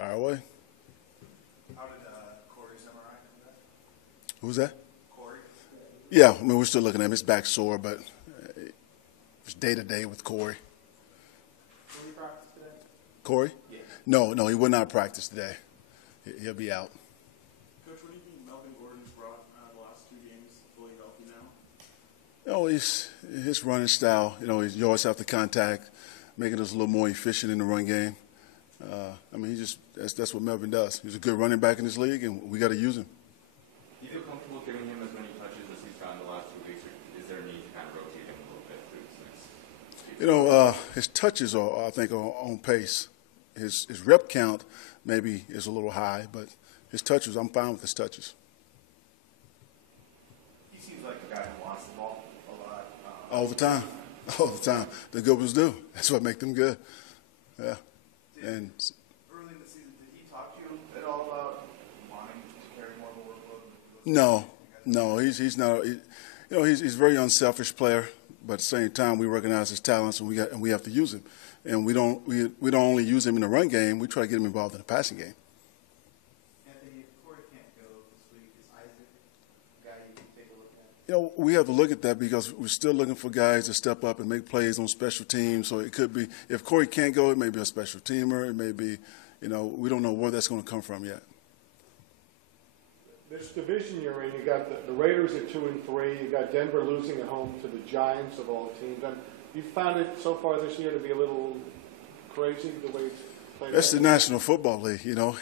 Fire away. How did Corey Samurai come back? Who's that? Corey? Yeah, I mean, we're still looking at him. His back sore, but it's day-to-day with Corey. Will he practice today? Corey? Yeah. No, he will not practice today. He'll be out. Coach, what do you think Melvin Gordon's brought the last 2 games fully healthy now? His running style, he's yards after contact, making us a little more efficient in the run game. I mean, that's what Melvin does. He's a good running back in this league, and we got to use him. Do you feel comfortable giving him as many touches as he's gotten the last 2 weeks, or is there a need to kind of rotate him a little bit through this next season? His touches are, I think, on pace. His rep count maybe is a little high, but his touches, I'm fine with his touches. He seems like a guy who wants the ball a lot. All the time. All the time. The good ones do. That's what makes them good. Yeah. And early in the season, did he talk to you at all about wanting to carry more of a workload? No, he's not. He's a very unselfish player, but at the same time, we recognize his talents, and we have to use him. And we don't only use him in the run game. We try to get him involved in the passing game. Anthony, if Corey can't go this week, is Isaac a guy you can take a look at? We have to look at that because we're still looking for guys to step up and make plays on special teams. So it could be, if Corey can't go, it may be a special teamer. It may be, we don't know where that's going to come from yet. This division you're in, you got the Raiders at 2-3. You got Denver losing at home to the Giants of all teams. And you found it so far this year to be a little crazy the way it's played. That's the National Football League.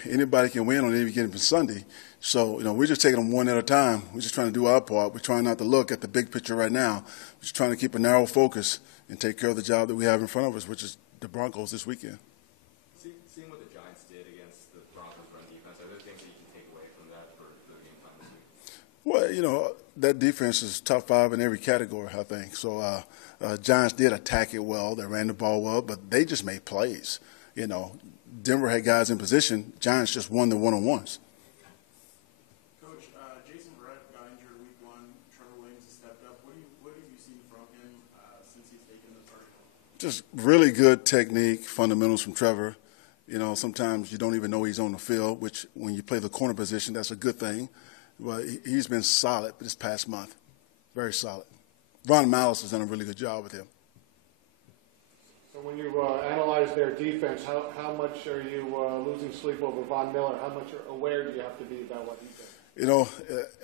Anybody can win on any given Sunday. So we're just taking them one at a time. We're just trying to do our part. We're trying not to look at the big picture right now. We're just trying to keep a narrow focus and take care of the job that we have in front of us, which is the Broncos this weekend. Seeing what the Giants did against the Broncos run defense, are there things that you can take away from that for the game time this week? Well, that defense is top 5 in every category, I think. So Giants did attack it well. They ran the ball well, but they just made plays. Denver had guys in position. Giants just won the one-on-ones. Coach, Jason Verrett got injured week 1. Trevor Williams has stepped up. What have you seen from him since he's taken the starting role? Just really good technique, fundamentals from Trevor. Sometimes you don't even know he's on the field, which when you play the corner position, that's a good thing. But he's been solid this past month, very solid. Ron Malice has done a really good job with him. So when you analyze their defense, how much are you losing sleep over Von Miller? How much aware do you have to be about what he does?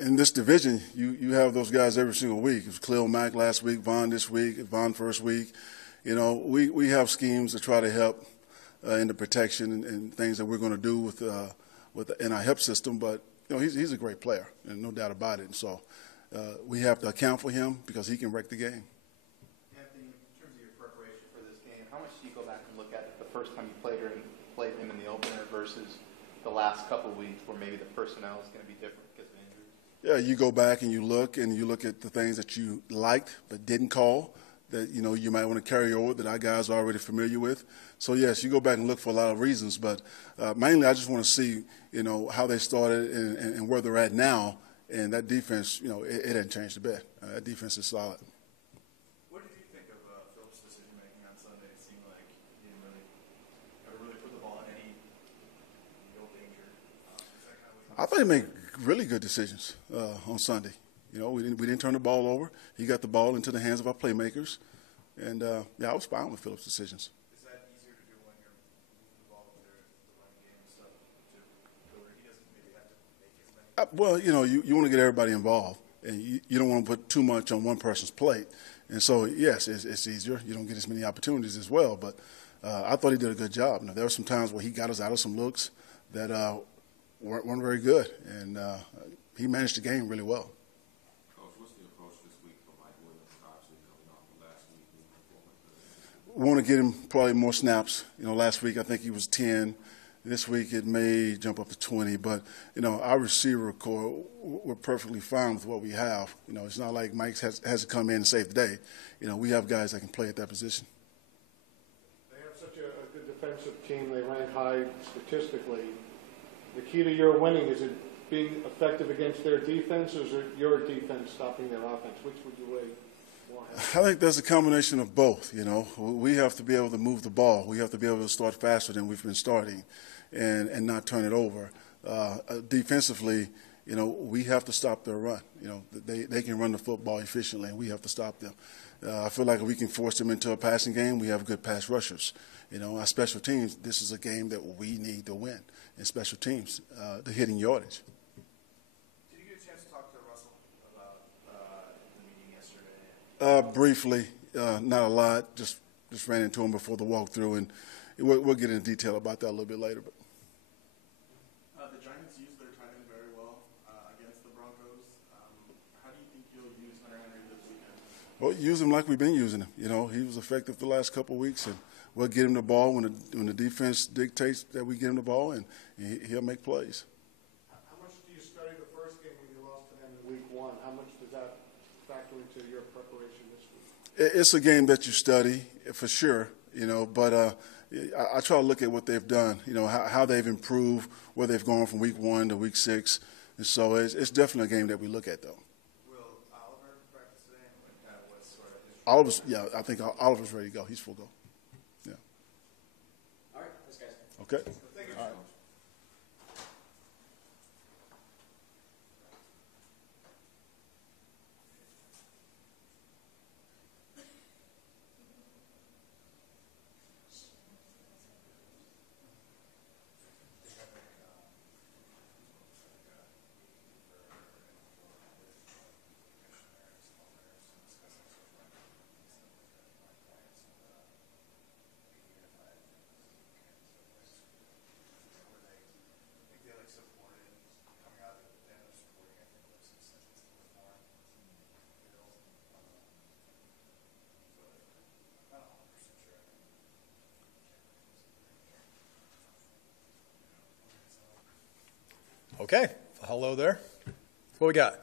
In this division, you have those guys every single week. It was Khalil Mack last week, Von this week, Von first week. We have schemes to try to help in the protection and things that we're going to do in our help system. But he's a great player, and no doubt about it. And so we have to account for him because he can wreck the game. Anthony, in terms of your preparation for this game, how much do you go back and look at the first time you played him in the opener versus the last couple of weeks where maybe the personnel is going to be different because of injuries? Yeah, you go back and you look at the things that you liked but didn't call that you might want to carry over that our guys are already familiar with. So yes, you go back and look for a lot of reasons, but mainly I just want to see how they started and where they're at now. And that defense, it hasn't changed a bit. That defense is solid. What did you think of Phillips' decision-making on Sunday? It seemed like he didn't really put the ball in any real danger. Is that kind of I thought he made really good decisions on Sunday. We didn't turn the ball over. He got the ball into the hands of our playmakers. And, I was fine with Phillips' decisions. Is that easier to do when you're moving the ball to the running game and stuff, too, where he doesn't maybe have to make as many? Well, you want to get everybody involved, and you don't want to put too much on one person's plate. And so, yes, it's easier. You don't get as many opportunities as well. But I thought he did a good job. There were some times where he got us out of some looks that weren't very good, and he managed the game really well. Coach, what's the approach this week for Mike Williams? Obviously, coming off the last week, moving forward. We want to get him probably more snaps. Last week I think he was 10. This week it may jump up to 20. But, our receiver core, we're perfectly fine with what we have. It's not like Mike has to come in and save the day. We have guys that can play at that position. They have such a good defensive team. They rank high statistically. The key to your winning, is it being effective against their defense, or is it your defense stopping their offense? Which would you weigh more heavily? I think there's a combination of both. We have to be able to move the ball. We have to be able to start faster than we've been starting. and not turn it over. Defensively, we have to stop their run. They can run the football efficiently, and we have to stop them. I feel like if we can force them into a passing game, we have good pass rushers. Our special teams, this is a game that we need to win in special teams, the hitting yardage. Did you get a chance to talk to Russell about the meeting yesterday? Briefly, not a lot. Just ran into him before the walkthrough, and we'll get into detail about that a little bit later. But the Giants used their tight end very well against the Broncos. How do you think you'll use Hunter Henry this weekend? Well, use him like we've been using him. He was effective the last couple of weeks, and we'll get him the ball when the defense dictates that we get him the ball, and he'll make plays. How much do you study the first game when you lost to them in week 1? How much does that factor into your preparation this week? It's a game that you study for sure, but I try to look at what they've done, how they've improved, where they've gone from week 1 to week 6. And so it's definitely a game that we look at, though. Will Oliver practice today? What's sort of his I think Oliver's ready to go. He's full go. Yeah. All right, thanks, guys. Okay. Thank you. All right. Okay, hello there. What we got?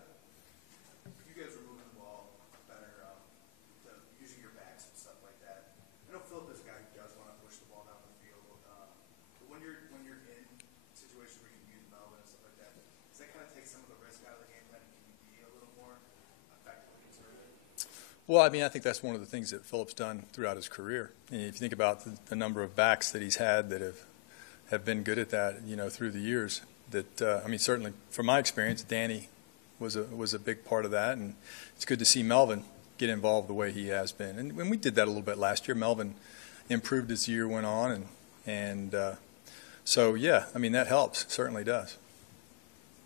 You guys are moving the ball better, using your backs and stuff like that. I know Philip is a guy who does want to push the ball down the field, but when you're in situations where you can use Melvin and stuff like that, does that kind of take some of the risk out of the game plan? Can you be a little more effectively conservative? Well, I think that's one of the things that Philip's done throughout his career. And if you think about the number of backs that he's had that have been good at that, through the years. Certainly from my experience, Danny was a big part of that, and it's good to see Melvin get involved the way he has been. And when we did that a little bit last year, Melvin improved as the year went on, so that helps, certainly does.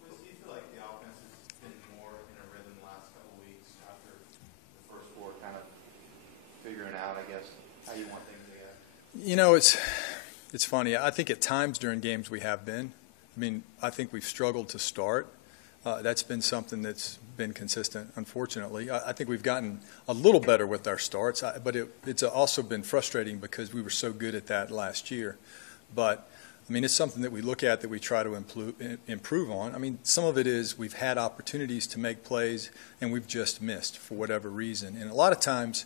Liz, do you feel like the offense has been more in a rhythm the last couple of weeks after the first 4 kind of figuring out, I guess, how you want things to go? It's funny. I think at times during games we have been. I think we've struggled to start. That's been something that's been consistent, unfortunately. I think we've gotten a little better with our starts, but it's also been frustrating because we were so good at that last year. But, it's something that we look at that we try to improve on. Some of it is we've had opportunities to make plays, and we've just missed for whatever reason. And a lot of times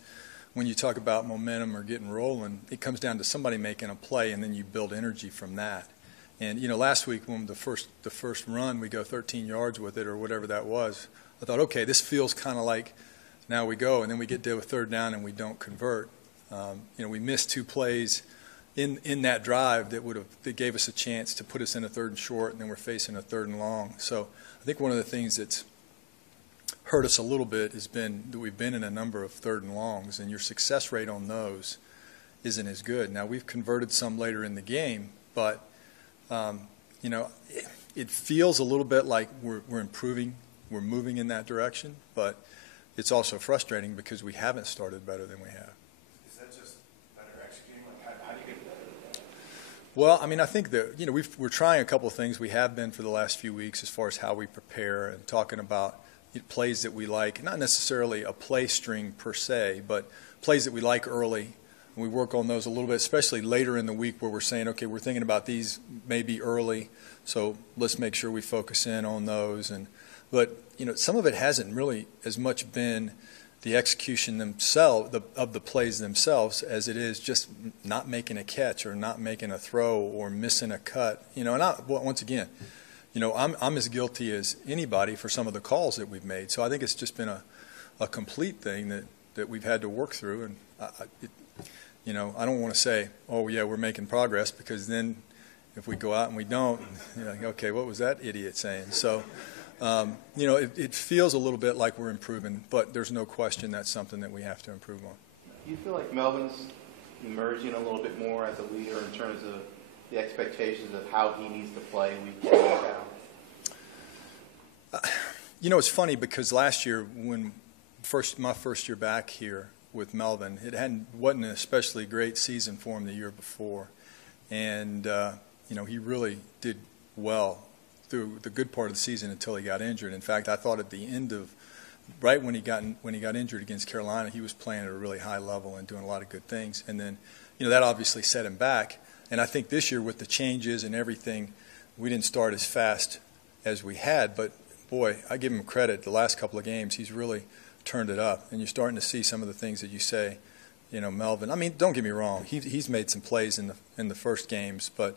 when you talk about momentum or getting rolling, it comes down to somebody making a play, and then you build energy from that. And, last week when the first run, we go 13 yards with it or whatever that was, I thought, okay, this feels kind of like now we go. And then we get to a third down and we don't convert. We missed 2 plays in that drive that gave us a chance to put us in a 3rd and short, and then we're facing a 3rd and long. So I think one of the things that's hurt us a little bit has been that we've been in a number of 3rd and longs, and your success rate on those isn't as good. Now, we've converted some later in the game, but it feels a little bit like we're improving, we're moving in that direction, but it's also frustrating because we haven't started better than we have. Is that just better executing? How do you get better? Well, I think that we're trying a couple of things. We have been for the last few weeks as far as how we prepare and talking about plays that we like, not necessarily a play string per se, but plays that we like early. We work on those a little bit, especially later in the week where we're saying, okay, we're thinking about these maybe early, so let's make sure we focus in on those. But some of it hasn't really as much been the execution themselves of the plays themselves as it is just not making a catch or not making a throw or missing a cut. Once again, I'm as guilty as anybody for some of the calls that we've made. So I think it's just been a complete thing that we've had to work through, and I don't want to say, oh, yeah, we're making progress, because then if we go out and we don't, you're like, okay, what was that idiot saying? So, it feels a little bit like we're improving, but there's no question that's something that we have to improve on. Do you feel like Melvin's emerging a little bit more as a leader in terms of the expectations of how he needs to play week in, week out? It's funny because last year when my first year back here with Melvin, wasn't an especially great season for him the year before. And, he really did well through the good part of the season until he got injured. In fact, I thought at the end of, right when he got injured against Carolina, he was playing at a really high level and doing a lot of good things. And then, that obviously set him back. And I think this year with the changes and everything, we didn't start as fast as we had. But, boy, I give him credit. The last couple of games, he's really turned it up. And you're starting to see some of the things that you say, Melvin. I mean, don't get me wrong. He's made some plays in the first games. But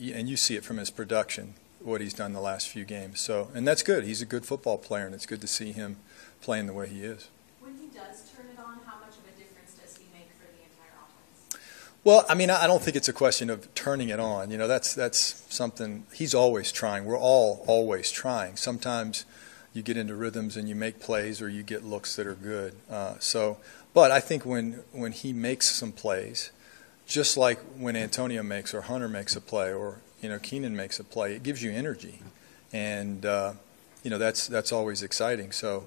and you see it from his production, what he's done the last few games. So, and that's good. He's a good football player, and it's good to see him playing the way he is. When he does turn it on, how much of a difference does he make for the entire offense? Well, I mean, I don't think it's a question of turning it on. That's something he's always trying. We're all always trying. Sometimes you get into rhythms and you make plays or you get looks that are good. But I think when he makes some plays, just like when Antonio makes or Hunter makes a play or Keenan makes a play, it gives you energy, and that's always exciting. So,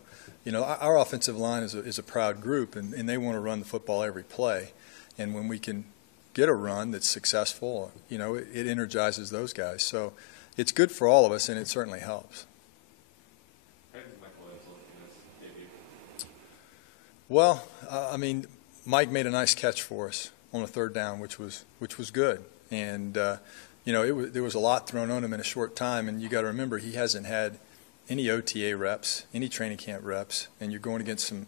our offensive line is a proud group, and they want to run the football every play, and when we can get a run that's successful, it energizes those guys. So, it's good for all of us, and it certainly helps. Well, Mike made a nice catch for us on a third down, which was good. And, there was a lot thrown on him in a short time. And you got to remember, he hasn't had any OTA reps, any training camp reps, and you're going against some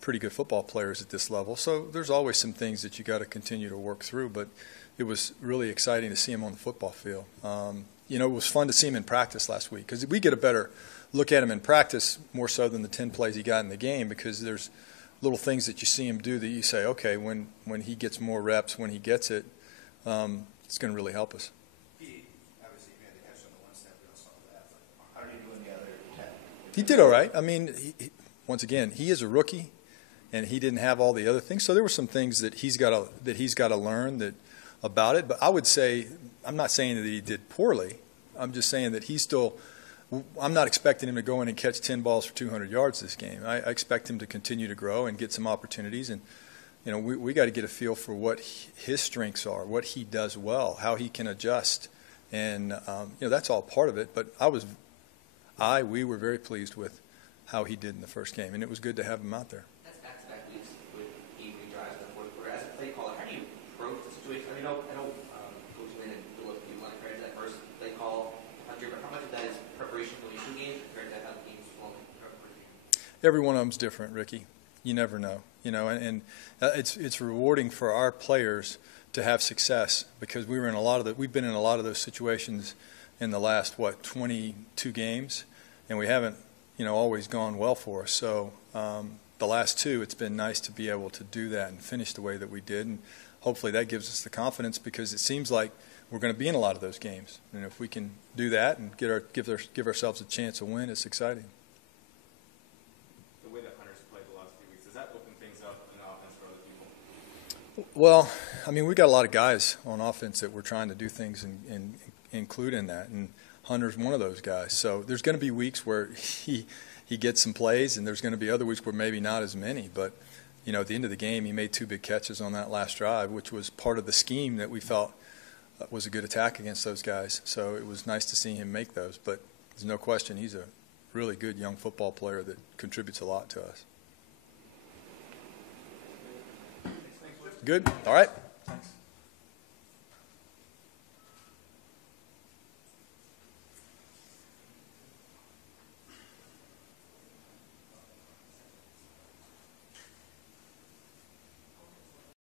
pretty good football players at this level. So there's always some things that you got to continue to work through. But it was really exciting to see him on the football field. It was fun to see him in practice last week because we get a better look at him in practice more so than the 10 plays he got in the game, because there's little things that you see him do that you say, okay, when he gets more reps, when he gets it, it's going to really help us. He obviously made the catch on the one step. We don't saw that. How are you doing the other 10? He did all right. I mean, once again, he is a rookie, and he didn't have all the other things. So there were some things that he's got to learn about it. But I would say, I'm not saying that he did poorly. I'm just saying that he's still. I'm not expecting him to go in and catch 10 balls for 200 yards this game. I expect him to continue to grow and get some opportunities. And, we got to get a feel for what his strengths are, what he does well, how he can adjust. And, that's all part of it. But we were very pleased with how he did in the first game. And it was good to have him out there. That's back-to-back weeks with evening drives in the fourth quarter. As a play caller, how do you approach the situation? I know Coach Lynn and Philip, you want to credit that first play call. But how much of that is preparation for the two games compared to how the game's flowing? Every one of them's different, Ricky. You never know. And it's rewarding for our players to have success, because we've been in a lot of those situations in the last 22 games, and we haven't always gone well for us. So the last two, it's been nice to be able to do that and finish the way that we did, and hopefully that gives us the confidence, because it seems like we're going to be in a lot of those games, and if we can do that and give ourselves a chance to win, it's exciting. The way that Hunter's played the last few weeks, does that open things up in the offense for other people? Well, we got a lot of guys on offense that we're trying to do things and include in that, and Hunter's one of those guys. So there's going to be weeks where he gets some plays, and there's going to be other weeks where maybe not as many. But, at the end of the game, he made 2 big catches on that last drive, which was part of the scheme that we felt was a good attack against those guys. So it was nice to see him make those. But there's no question he's a really good young football player that contributes a lot to us. Good? All right. Thanks.